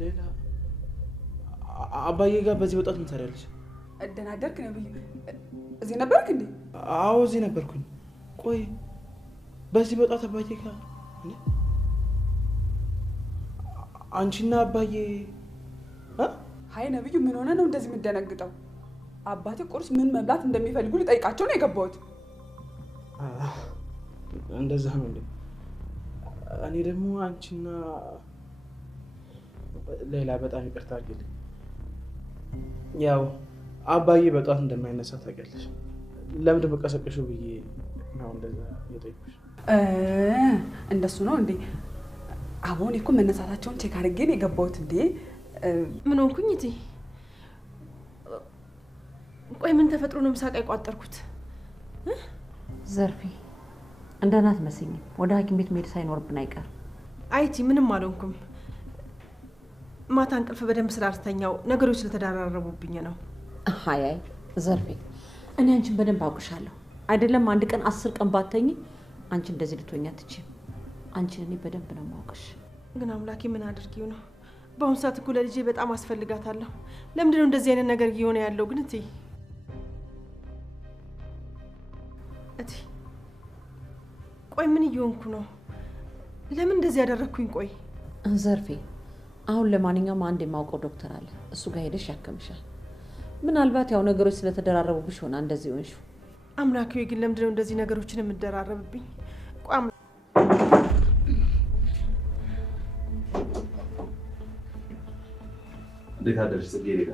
ሌላ አባዬ ጋር በዚህ ወጣት ምን ትሰሪያለሽ? እደናደርክ ነብዩ? እዚህ ነበርክ እንዴ? አዎ እዚህ ነበርኩኝ። ቆይ በዚህ ወጣት አባዬ ጋር አንቺና አባዬ? ሀይ ነብዩ፣ ምን ሆነ ነው እንደዚህ የምትደነግጠው? አባቴ ቁርስ ምን መብላት እንደሚፈልጉ ልጠይቃቸው ነው የገባሁት። እንደዛ ነው እንዴ? እኔ ደግሞ አንቺና ሌላ በጣም ይቅርታ አድርጊልኝ። ያው አባዬ በጧት እንደማይነሳ ታውቂያለሽ። ለምንድን በቀሰቀሽው ብዬ ነው እንደዛ የጠየኩሽ። እንደሱ ነው እንዴ? አሁን እኮ መነሳታቸውን ቼክ አድርጌ ነው የገባሁት። እንዴ ምን ሆንኩኝ እቴ? ቆይ ምን ተፈጥሮ ነው ምሳቃ የቋጠርኩት? ዘርፌ እንደናት መስኝ ወደ ሐኪም ቤት መሄድ ሳይኖርብን አይቀር። አይቲ ምንም አልሆንኩም። ማታ እንቅልፍ በደንብ ስላልተኛው ነገሮች ስለተደራረቡብኝ ነው። አይ ዘርፌ እኔ አንቺን በደንብ አውቅሻለሁ። አይደለም አንድ ቀን 10 ቀን ባተኝ አንቺ እንደዚህ ልትሆኛ አትችይም። አንቺን እኔ በደንብ ነው የማውቅሽ። ግን አምላኬ ምን አድርጊው ነው? በአሁኑ ሰዓት እኮ ለልጄ በጣም አስፈልጋታለሁ። ለምንድን ነው እንደዚህ አይነት ነገር እየሆነ ያለው ግን እቴ? ቆይ ምን እየሆንኩ ነው? ለምን እንደዚህ ያደረግኩኝ? ቆይ ዘርፌ አሁን ለማንኛውም አንድ የማውቀው ዶክተር አለ። እሱ ጋር ሄደሽ ያከምሻል። ምናልባት ያው ነገሮች ስለተደራረቡብሽ ሆና እንደዚህ ሆንሽው። አምላኬ ግን ለምንድን ነው እንደዚህ ነገሮችን የምደራረብብኝ? ቆይ እንዴት አደርሽ ጽጌረዳ?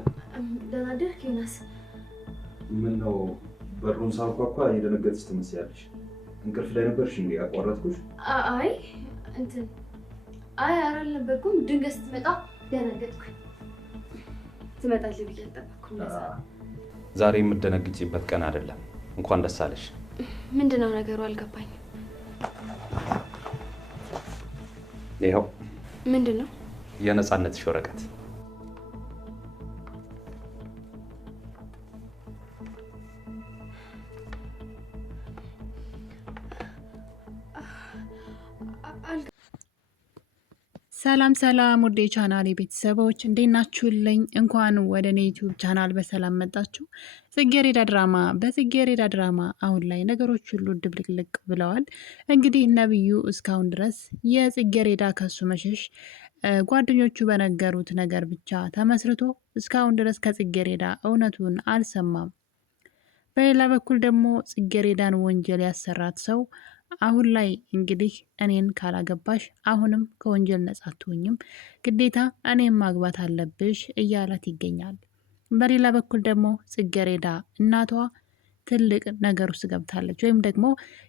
ደህና አደርክ ዮናስ? ምን ነው በሩን ሳንኳኳ የደነገጥሽ ትመስያለሽ። እንቅልፍ ላይ ነበርሽ እንዴ? አቋረጥኩሽ? አይ አልነበርኩም። ድንገት ስትመጣ ደነገጥኩኝ። ትመጣለህ ብዬ አልጠበቅኩም። ዛሬ የምትደነግጪበት ቀን አይደለም። እንኳን ደስ አለሽ። ምንድነው ነገሩ? አልገባኝም። ይኸው ምንድነው? የነፃነትሽ ወረቀት። ሰላም ሰላም ወደ ቻናሌ ቤተሰቦች እንዴት ናችሁልኝ? እንኳን ወደ እኔ ዩቲዩብ ቻናል በሰላም መጣችሁ። ጽጌረዳ ድራማ። በጽጌረዳ ድራማ አሁን ላይ ነገሮች ሁሉ ድብልቅልቅ ብለዋል። እንግዲህ ነብዩ እስካሁን ድረስ የጽጌረዳ ከሱ መሸሽ ጓደኞቹ በነገሩት ነገር ብቻ ተመስርቶ እስካሁን ድረስ ከጽጌረዳ እውነቱን አልሰማም። በሌላ በኩል ደግሞ ጽጌረዳን ወንጀል ያሰራት ሰው አሁን ላይ እንግዲህ እኔን ካላገባሽ አሁንም ከወንጀል ነጻ አትሆኝም፣ ግዴታ እኔን ማግባት አለብሽ እያላት ይገኛል። በሌላ በኩል ደግሞ ጽጌረዳ እናቷ ትልቅ ነገር ውስጥ ገብታለች። ወይም ደግሞ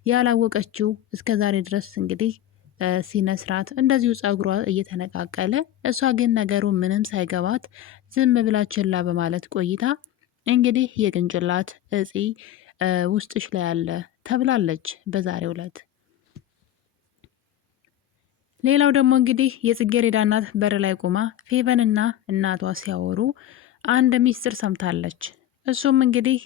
ያላወቀችው እስከዛሬ ድረስ እንግዲህ ሲነስራት እንደዚሁ ጸጉሯ እየተነቃቀለ፣ እሷ ግን ነገሩ ምንም ሳይገባት ዝም ብላ ችላ በማለት ቆይታ እንግዲህ የቅንጭላት እጢ ውስጥሽ ላይ ያለ ተብላለች በዛሬው ዕለት። ሌላው ደግሞ እንግዲህ የጽጌረዳ እናት በር ላይ ቆማ ፌቨንና እናቷ ሲያወሩ አንድ ሚስጥር ሰምታለች። እሱም እንግዲህ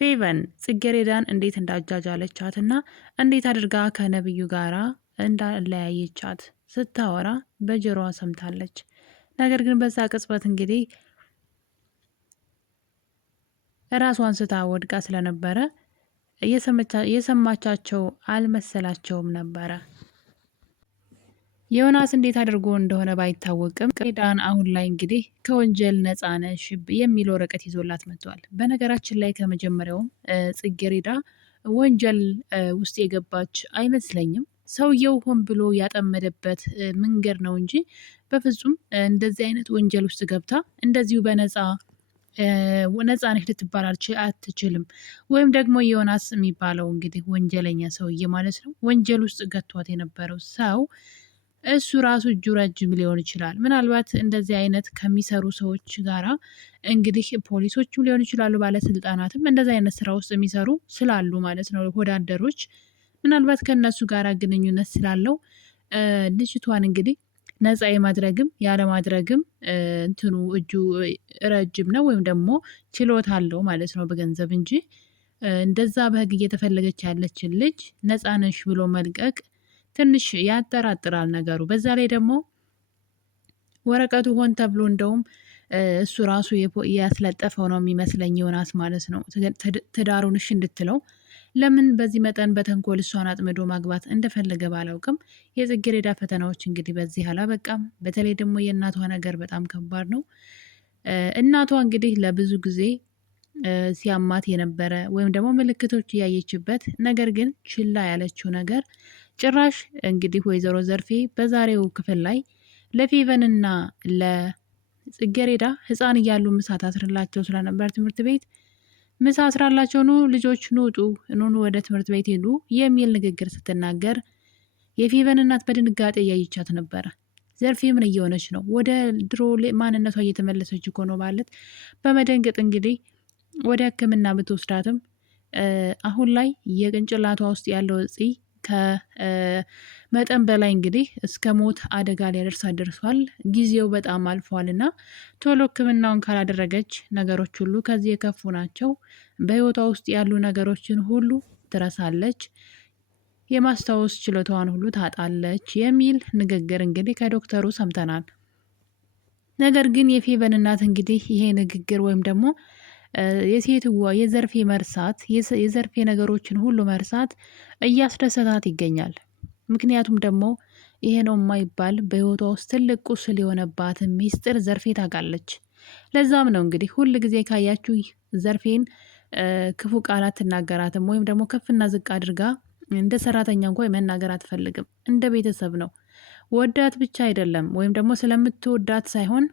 ፌቨን ጽጌረዳን እንዴት እንዳጃጃለቻትና እንዴት አድርጋ ከነብዩ ጋራ እንዳለያየቻት ስታወራ በጆሮዋ ሰምታለች። ነገር ግን በዛ ቅጽበት እንግዲህ ራሷን ስታ ወድቃ ስለነበረ የሰማቻቸው አልመሰላቸውም ነበረ። ዮናስ እንዴት አድርጎ እንደሆነ ባይታወቅም ጽጌረዳን አሁን ላይ እንግዲህ ከወንጀል ነፃ ነሽ የሚል ወረቀት ይዞላት መጥቷል። በነገራችን ላይ ከመጀመሪያውም ጽጌረዳ ወንጀል ውስጥ የገባች አይመስለኝም። ሰውየው ሆን ብሎ ያጠመደበት መንገድ ነው እንጂ በፍጹም እንደዚህ አይነት ወንጀል ውስጥ ገብታ እንደዚሁ በነፃ ነፃነሽ ልትባል አትችልም። ወይም ደግሞ ዮናስ የሚባለው እንግዲህ ወንጀለኛ ሰውዬ ማለት ነው። ወንጀል ውስጥ ገቷት የነበረው ሰው እሱ ራሱ እጁ ረጅም ሊሆን ይችላል። ምናልባት እንደዚህ አይነት ከሚሰሩ ሰዎች ጋራ እንግዲህ ፖሊሶችም ሊሆን ይችላሉ፣ ባለስልጣናትም እንደዚህ አይነት ስራ ውስጥ የሚሰሩ ስላሉ ማለት ነው፣ ወዳደሮች ምናልባት ከነሱ ጋራ ግንኙነት ስላለው ልጅቷን እንግዲህ ነፃ የማድረግም ያለማድረግም እንትኑ እጁ ረጅም ነው ወይም ደግሞ ችሎታ አለው ማለት ነው በገንዘብ እንጂ እንደዛ በህግ እየተፈለገች ያለችን ልጅ ነፃ ነሽ ብሎ መልቀቅ ትንሽ ያጠራጥራል ነገሩ። በዛ ላይ ደግሞ ወረቀቱ ሆን ተብሎ እንደውም እሱ ራሱ ያስለጠፈው ነው የሚመስለኝ ዮናስ ማለት ነው። ትዳሩን እሺ እንድትለው ለምን በዚህ መጠን በተንኮል እሷን አጥምዶ ማግባት እንደፈለገ ባላውቅም የጽጌረዳ ፈተናዎች እንግዲህ በዚህ አላበቃም። በተለይ ደግሞ የእናቷ ነገር በጣም ከባድ ነው። እናቷ እንግዲህ ለብዙ ጊዜ ሲያማት የነበረ ወይም ደግሞ ምልክቶች እያየችበት ነገር ግን ችላ ያለችው ነገር ጭራሽ እንግዲህ ወይዘሮ ዘርፌ በዛሬው ክፍል ላይ ለፌቨንና ለጽጌረዳ ሕፃን እያሉ ምሳ ታስርላቸው ስለነበር ትምህርት ቤት ምሳ አስራላቸው ኑ ልጆች ኑ ውጡ፣ ኑ ወደ ትምህርት ቤት ሄዱ የሚል ንግግር ስትናገር የፌቨን እናት በድንጋጤ እያየቻት ነበረ። ዘርፌ ምን እየሆነች ነው? ወደ ድሮ ማንነቷ እየተመለሰች እኮ ነው ማለት በመደንገጥ እንግዲህ ወደ ሕክምና ብትወስዳትም አሁን ላይ የቅንጭላቷ ውስጥ ያለው እጢ ከመጠን በላይ እንግዲህ እስከ ሞት አደጋ ሊያደርሳት ደርሷል። ጊዜው በጣም አልፏል እና ቶሎ ሕክምናውን ካላደረገች ነገሮች ሁሉ ከዚህ የከፉ ናቸው። በህይወቷ ውስጥ ያሉ ነገሮችን ሁሉ ትረሳለች፣ የማስታወስ ችሎታዋን ሁሉ ታጣለች የሚል ንግግር እንግዲህ ከዶክተሩ ሰምተናል። ነገር ግን የፌቨን እናት እንግዲህ ይሄ ንግግር ወይም ደግሞ የሴትዋ የዘርፌ መርሳት የዘርፌ ነገሮችን ሁሉ መርሳት እያስደሰታት ይገኛል። ምክንያቱም ደግሞ ይሄ ነው የማይባል በህይወቷ ውስጥ ትልቅ ቁስል የሆነባትን ሚስጥር ዘርፌ ታውቃለች። ለዛም ነው እንግዲህ ሁል ጊዜ ካያችሁ ዘርፌን ክፉ ቃላት ትናገራትም ወይም ደግሞ ከፍና ዝቅ አድርጋ እንደ ሰራተኛ እንኳ መናገር አትፈልግም። እንደ ቤተሰብ ነው። ወዳት ብቻ አይደለም ወይም ደግሞ ስለምትወዳት ሳይሆን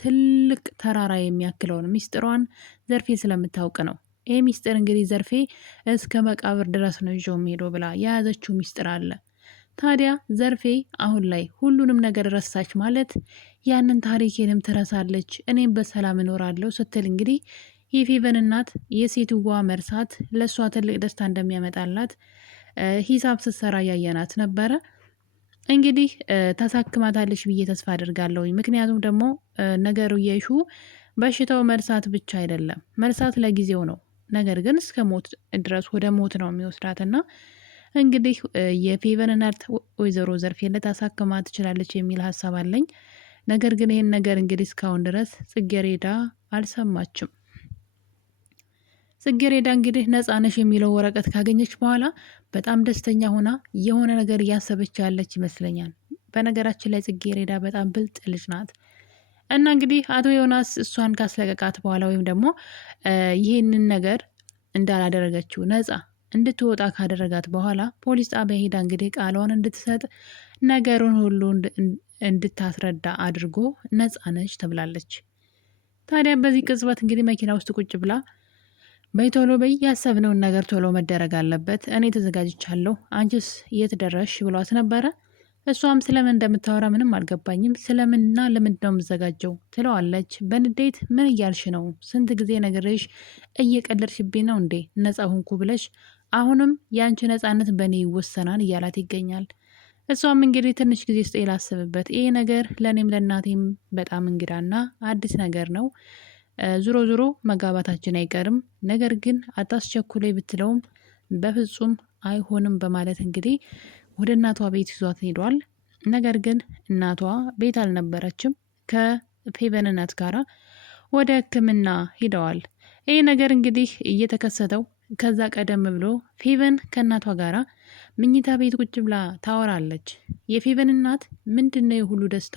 ትልቅ ተራራ የሚያክለውን ሚስጥሯን ዘርፌ ስለምታውቅ ነው። ይሄ ሚስጥር እንግዲህ ዘርፌ እስከ መቃብር ድረስ ነው ይዞ የሚሄደው ብላ የያዘችው ሚስጥር አለ። ታዲያ ዘርፌ አሁን ላይ ሁሉንም ነገር ረሳች ማለት ያንን ታሪኬንም ትረሳለች፣ እኔም በሰላም እኖራለሁ ስትል እንግዲህ የፌቨን እናት የሴትዋ መርሳት ለእሷ ትልቅ ደስታ እንደሚያመጣላት ሂሳብ ስትሰራ ያየናት ነበረ። እንግዲህ ታሳክማታለች ብዬ ተስፋ አድርጋለሁ። ምክንያቱም ደግሞ ነገሩ የሹ በሽታው መርሳት ብቻ አይደለም፣ መርሳት ለጊዜው ነው። ነገር ግን እስከ ሞት ድረስ ወደ ሞት ነው የሚወስዳት እና እንግዲህ የፌቨን እናት ወይዘሮ ዘርፌ ልታሳክማት ትችላለች የሚል ሀሳብ አለኝ። ነገር ግን ይህን ነገር እንግዲህ እስካሁን ድረስ ጽጌረዳ አልሰማችም። ጽጌረዳ እንግዲህ ነፃ ነሽ የሚለው ወረቀት ካገኘች በኋላ በጣም ደስተኛ ሆና የሆነ ነገር እያሰበች ያለች ይመስለኛል። በነገራችን ላይ ጽጌረዳ በጣም ብልጥ ልጅ ናት እና እንግዲህ አቶ ዮናስ እሷን ካስለቀቃት በኋላ ወይም ደግሞ ይህንን ነገር እንዳላደረገችው ነፃ እንድትወጣ ካደረጋት በኋላ ፖሊስ ጣቢያ ሄዳ እንግዲህ ቃሏን እንድትሰጥ ነገሩን ሁሉ እንድታስረዳ አድርጎ ነፃ ነች ተብላለች። ታዲያ በዚህ ቅጽበት እንግዲህ መኪና ውስጥ ቁጭ ብላ በይ ቶሎ በይ፣ ያሰብነውን ነገር ቶሎ መደረግ አለበት፣ እኔ ተዘጋጅቻለሁ፣ አንቺስ የት ደረሽ ብሏት ነበረ። እሷም ስለምን እንደምታወራ ምንም አልገባኝም፣ ስለምንና ለምንድን ነው የምዘጋጀው ትለዋለች በንዴት። ምን እያልሽ ነው? ስንት ጊዜ ነግሬሽ እየቀለድሽብኝ ነው እንዴ? ነፃ ሁንኩ ብለሽ አሁንም የአንቺ ነፃነት በእኔ ይወሰናል እያላት ይገኛል። እሷም እንግዲህ ትንሽ ጊዜ ስጤ ላስብበት፣ ይሄ ነገር ለእኔም ለእናቴም በጣም እንግዳና አዲስ ነገር ነው፣ ዙሮ ዙሮ መጋባታችን አይቀርም፣ ነገር ግን አታስቸኩለኝ ብትለውም በፍጹም አይሆንም በማለት እንግዲህ ወደ እናቷ ቤት ይዟት ሄዷል። ነገር ግን እናቷ ቤት አልነበረችም። ከፌቨን እናት ጋራ ወደ ሕክምና ሂደዋል። ይህ ነገር እንግዲህ እየተከሰተው ከዛ ቀደም ብሎ ፌቨን ከእናቷ ጋራ ምኝታ ቤት ቁጭ ብላ ታወራለች። የፌቨን እናት ምንድነው የሁሉ ደስታ?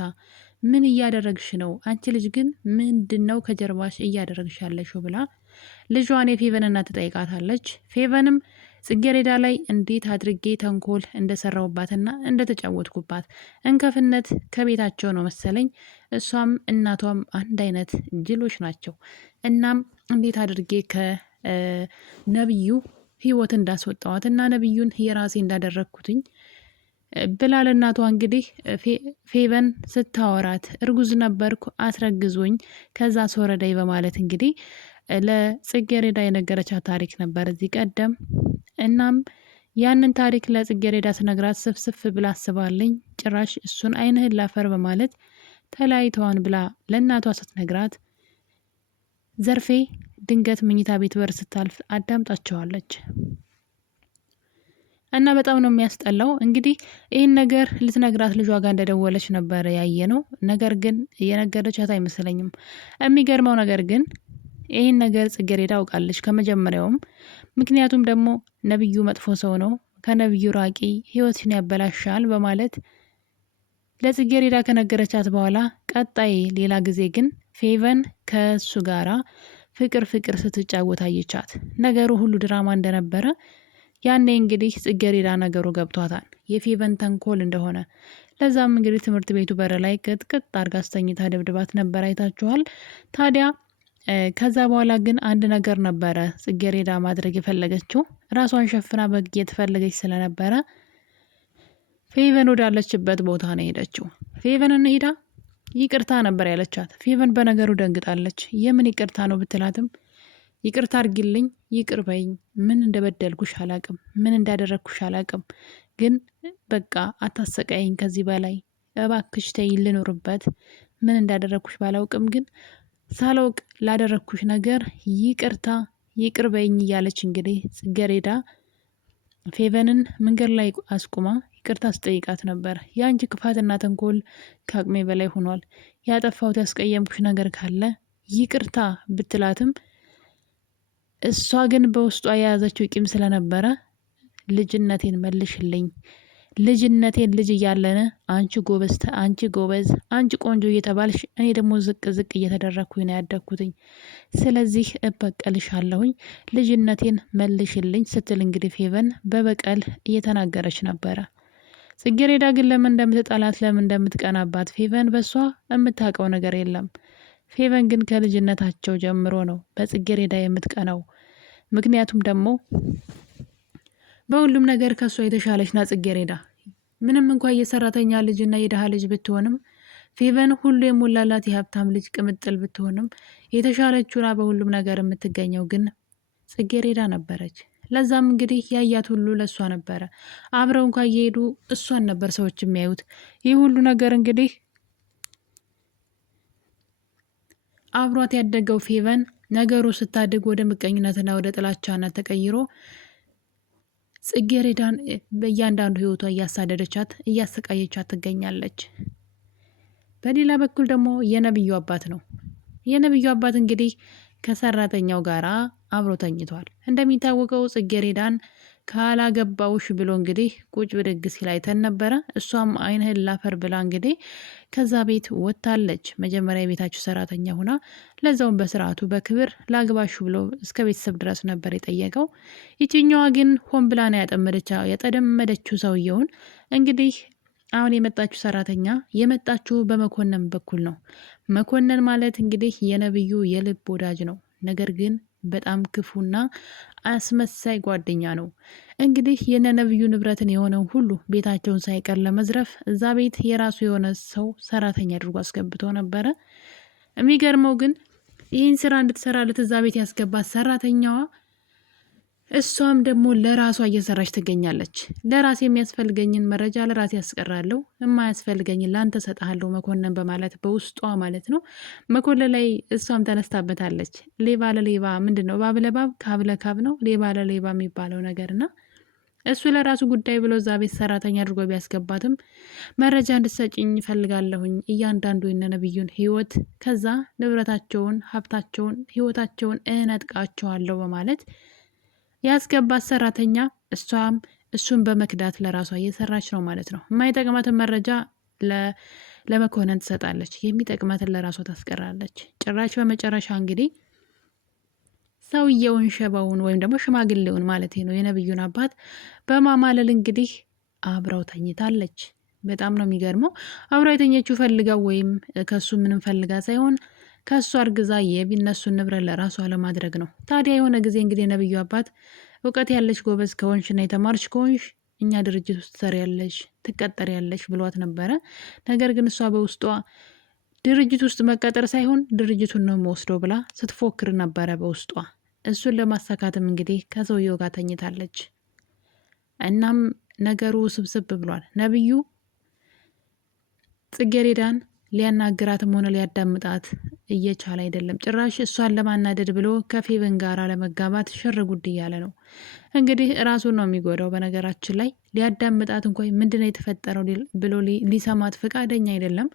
ምን እያደረግሽ ነው? አንቺ ልጅ ግን ምንድነው ከጀርባሽ እያደረግሽ ያለሽው? ብላ ልጇን የፌቨን እናት ትጠይቃታለች። ፌቨንም ጽጌረዳ ላይ እንዴት አድርጌ ተንኮል እንደሰራውባትና እንደተጫወትኩባት እንከፍነት ከቤታቸው ነው መሰለኝ፣ እሷም እናቷም አንድ አይነት ጅሎች ናቸው። እናም እንዴት አድርጌ ከነብዩ ህይወት እንዳስወጣዋት እና ነብዩን የራሴ እንዳደረግኩትኝ ብላ ለእናቷ እንግዲህ ፌቨን ስታወራት እርጉዝ ነበርኩ አስረግዞኝ ከዛ አስወረደኝ በማለት እንግዲህ ለጽጌረዳ የነገረቻት ታሪክ ነበር እዚህ ቀደም። እናም ያንን ታሪክ ለጽጌረዳ ስነግራት ስፍስፍ ብላ አስባለኝ፣ ጭራሽ እሱን አይንህን ላፈር በማለት ተለያይተዋን ብላ ለእናቷ ስትነግራት ዘርፌ ድንገት መኝታ ቤት በር ስታልፍ አዳምጣቸዋለች። እና በጣም ነው የሚያስጠላው። እንግዲህ ይህን ነገር ልትነግራት ልጇ ጋር እንደደወለች ነበረ ያየ ነው። ነገር ግን እየነገረቻት አይመስለኝም። የሚገርመው ነገር ግን ይህን ነገር ጽጌረዳ አውቃለች ከመጀመሪያውም። ምክንያቱም ደግሞ ነብዩ መጥፎ ሰው ነው፣ ከነብዩ ራቂ፣ ህይወትሽን ያበላሻል በማለት ለጽጌረዳ ከነገረቻት በኋላ ቀጣይ ሌላ ጊዜ ግን ፌቨን ከእሱ ጋራ ፍቅር ስትጫወት አየቻት። ነገሩ ሁሉ ድራማ እንደነበረ ያኔ እንግዲህ ጽጌረዳ ነገሩ ገብቷታል፣ የፌቨን ተንኮል እንደሆነ። ለዛም እንግዲህ ትምህርት ቤቱ በር ላይ ቅጥቅጥ አድርጋ አስተኝታ ደብድባት ነበር፣ አይታችኋል። ታዲያ ከዛ በኋላ ግን አንድ ነገር ነበረ ጽጌረዳ ማድረግ የፈለገችው። ራሷን ሸፍና በግ የተፈለገች ስለነበረ ፌቨን ወዳለችበት ቦታ ነው ሄደችው። ፌቨንን ሄዳ ይቅርታ ነበር ያለቻት። ፌቨን በነገሩ ደንግጣለች። የምን ይቅርታ ነው ብትላትም ይቅርታ አድርጊልኝ፣ ይቅር በይኝ፣ ምን እንደበደልኩሽ አላቅም፣ ምን እንዳደረግኩሽ አላቅም፣ ግን በቃ አታሰቃይኝ ከዚህ በላይ እባክሽ ተይኝ ልኖርበት፣ ምን እንዳደረግኩሽ ባላውቅም ግን ሳላውቅ ላደረግኩሽ ነገር ይቅርታ ይቅር በይኝ እያለች እንግዲህ ጽጌረዳ ፌቨንን መንገድ ላይ አስቁማ ይቅርታ ስጠይቃት ነበር። የአንቺ ክፋትና ተንኮል ከአቅሜ በላይ ሆኗል፣ ያጠፋሁት ያስቀየምኩሽ ነገር ካለ ይቅርታ ብትላትም እሷ ግን በውስጧ የያዘችው ቂም ስለነበረ ልጅነቴን መልሽልኝ፣ ልጅነቴን ልጅ እያለን አንቺ ጎበዝ፣ አንቺ ቆንጆ እየተባልሽ እኔ ደግሞ ዝቅ እየተደረግኩኝ ነው ያደግኩትኝ። ስለዚህ እበቀልሻለሁኝ፣ ልጅነቴን መልሽልኝ ስትል እንግዲህ ፌቨን በበቀል እየተናገረች ነበረ። ጽጌረዳ ግን ለምን እንደምትጠላት ለምን እንደምትቀናባት ፌቨን በሷ የምታውቀው ነገር የለም። ፌቨን ግን ከልጅነታቸው ጀምሮ ነው በጽጌረዳ የምትቀናው። ምክንያቱም ደግሞ በሁሉም ነገር ከሷ የተሻለች ና ጽጌረዳ። ምንም እንኳን የሰራተኛ ልጅና የድሃ ልጅ ብትሆንም ፌቨን ሁሉ የሞላላት የሀብታም ልጅ ቅምጥል ብትሆንም የተሻለችውና በሁሉም ነገር የምትገኘው ግን ጽጌረዳ ነበረች። ለዛም እንግዲህ ያያት ሁሉ ለእሷ ነበረ። አብረው እንኳን እየሄዱ እሷን ነበር ሰዎች የሚያዩት። ይህ ሁሉ ነገር እንግዲህ አብሯት ያደገው ፌቨን ነገሩ ስታድግ ወደ ምቀኝነትና ወደ ጥላቻነት ተቀይሮ ጽጌረዳን በእያንዳንዱ ህይወቷ እያሳደደቻት እያሰቃየቻት ትገኛለች። በሌላ በኩል ደግሞ የነብዩ አባት ነው። የነብዩ አባት እንግዲህ ከሰራተኛው ጋራ አብሮ ተኝቷል። እንደሚታወቀው ጽጌረዳን ካላገባውሽ ብሎ እንግዲህ ቁጭ ብድግ ሲል አይተን ነበረ። እሷም አይንህን ላፈር ብላ እንግዲህ ከዛ ቤት ወጥታለች። መጀመሪያ የቤታችሁ ሰራተኛ ሁና ለዛውም በስርዓቱ በክብር ላግባሹ ብሎ እስከ ቤተሰብ ድረስ ነበር የጠየቀው። ይችኛዋ ግን ሆን ብላ ነው ያጠመደችው ሰውየውን። እንግዲህ አሁን የመጣችሁ ሰራተኛ የመጣችሁ በመኮንን በኩል ነው። መኮንን ማለት እንግዲህ የነብዩ የልብ ወዳጅ ነው። ነገር ግን በጣም ክፉና አስመሳይ ጓደኛ ነው። እንግዲህ የነብዩ ንብረትን የሆነው ሁሉ ቤታቸውን ሳይቀር ለመዝረፍ እዛ ቤት የራሱ የሆነ ሰው ሰራተኛ አድርጎ አስገብቶ ነበረ። የሚገርመው ግን ይህን ስራ እንድትሰራለት እዛ ቤት ያስገባት ሰራተኛዋ እሷም ደግሞ ለራሷ እየሰራች ትገኛለች። ለራሴ የሚያስፈልገኝን መረጃ ለራሴ ያስቀራለሁ፣ የማያስፈልገኝን ለአንተ ሰጥሃለሁ መኮንን በማለት በውስጧ ማለት ነው መኮንን ላይ እሷም ተነስታበታለች። ሌባ ለሌባ ምንድን ነው ባብ ለባብ ካብ ለካብ ነው ሌባ ለሌባ የሚባለው ነገርና እሱ ለራሱ ጉዳይ ብሎ እዛ ቤት ሰራተኛ አድርጎ ቢያስገባትም መረጃ እንድትሰጭኝ እፈልጋለሁኝ እያንዳንዱ የነብዩን ህይወት፣ ከዛ ንብረታቸውን፣ ሀብታቸውን፣ ህይወታቸውን እነጥቃቸዋለሁ በማለት ያስገባት ሰራተኛ እሷም እሱን በመክዳት ለራሷ እየሰራች ነው ማለት ነው። የማይጠቅማትን መረጃ ለመኮንን ትሰጣለች፣ የሚጠቅማትን ለራሷ ታስቀራለች። ጭራሽ በመጨረሻ እንግዲህ ሰውየውን ሸባውን ወይም ደግሞ ሽማግሌውን ማለት ነው የነብዩን አባት በማማለል እንግዲህ አብራው ተኝታለች። በጣም ነው የሚገርመው። አብራው የተኘችው ፈልጋው ወይም ከሱ ምንም ፈልጋ ሳይሆን ከሱ አርግዛ የቢነሱን ንብረት ለራሷ ለማድረግ ነው። ታዲያ የሆነ ጊዜ እንግዲህ የነብዩ አባት እውቀት ያለሽ ጎበዝ ከሆንሽና የተማርሽ ከሆንሽ እኛ ድርጅት ውስጥ ትሰሪያለሽ፣ ትቀጠሪያለሽ ብሏት ነበረ። ነገር ግን እሷ በውስጧ ድርጅት ውስጥ መቀጠር ሳይሆን ድርጅቱን ነው የምወስደው ብላ ስትፎክር ነበረ በውስጧ። እሱን ለማሳካትም እንግዲህ ከሰውየው ጋር ተኝታለች። እናም ነገሩ ስብስብ ብሏል። ነብዩ ጽጌረዳን ሊያናግራትም ሆነ ሊያዳምጣት እየቻለ አይደለም። ጭራሽ እሷን ለማናደድ ብሎ ከፌቨን ጋር ለመጋባት ሽር ጉድ እያለ ነው። እንግዲህ ራሱን ነው የሚጎዳው። በነገራችን ላይ ሊያዳምጣት እንኳ ምንድነው የተፈጠረው ብሎ ሊሰማት ፈቃደኛ አይደለም።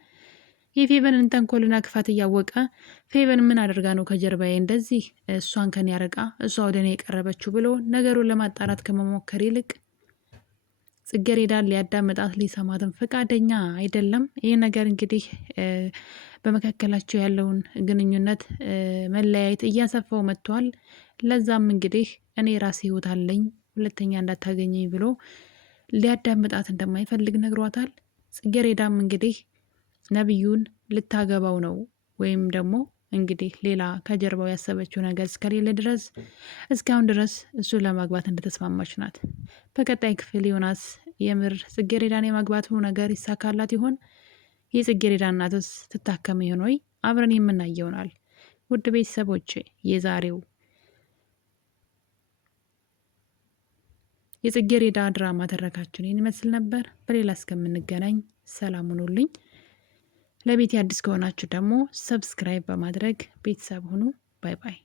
የፌቨንን ተንኮልና ክፋት እያወቀ ፌቨን ምን አድርጋ ነው ከጀርባዬ እንደዚህ እሷን ከኔ ያርቃ እሷ ወደ እኔ የቀረበችው ብሎ ነገሩን ለማጣራት ከመሞከር ይልቅ ጽጌረዳን ሊያዳምጣት ሊሰማትም ፈቃደኛ አይደለም። ይህ ነገር እንግዲህ በመካከላቸው ያለውን ግንኙነት መለያየት እያሰፋው መጥቷል። ለዛም እንግዲህ እኔ ራሴ ህይወት አለኝ ሁለተኛ እንዳታገኘኝ ብሎ ሊያዳምጣት እንደማይፈልግ ነግሯታል። ጽጌረዳም እንግዲህ ነብዩን ልታገባው ነው ወይም ደግሞ እንግዲህ ሌላ ከጀርባው ያሰበችው ነገር እስከሌለ ድረስ እስካሁን ድረስ እሱን ለማግባት እንደተስማማች ናት። በቀጣይ ክፍል ዮናስ የምር ጽጌረዳን የማግባቱ ነገር ይሳካላት ይሆን? የጽጌረዳ እናትስ ትታከም ይሆን ወይ? አብረን የምናየው ይሆናል። ውድ ቤተሰቦች የዛሬው የጽጌረዳ ድራማ ተረካችን ይህን ይመስል ነበር። በሌላ እስከምንገናኝ ሰላም ሁኑልኝ። ለቤት አዲስ ከሆናችሁ ደግሞ ሰብስክራይብ በማድረግ ቤተሰብ ሁኑ። ባይ ባይ።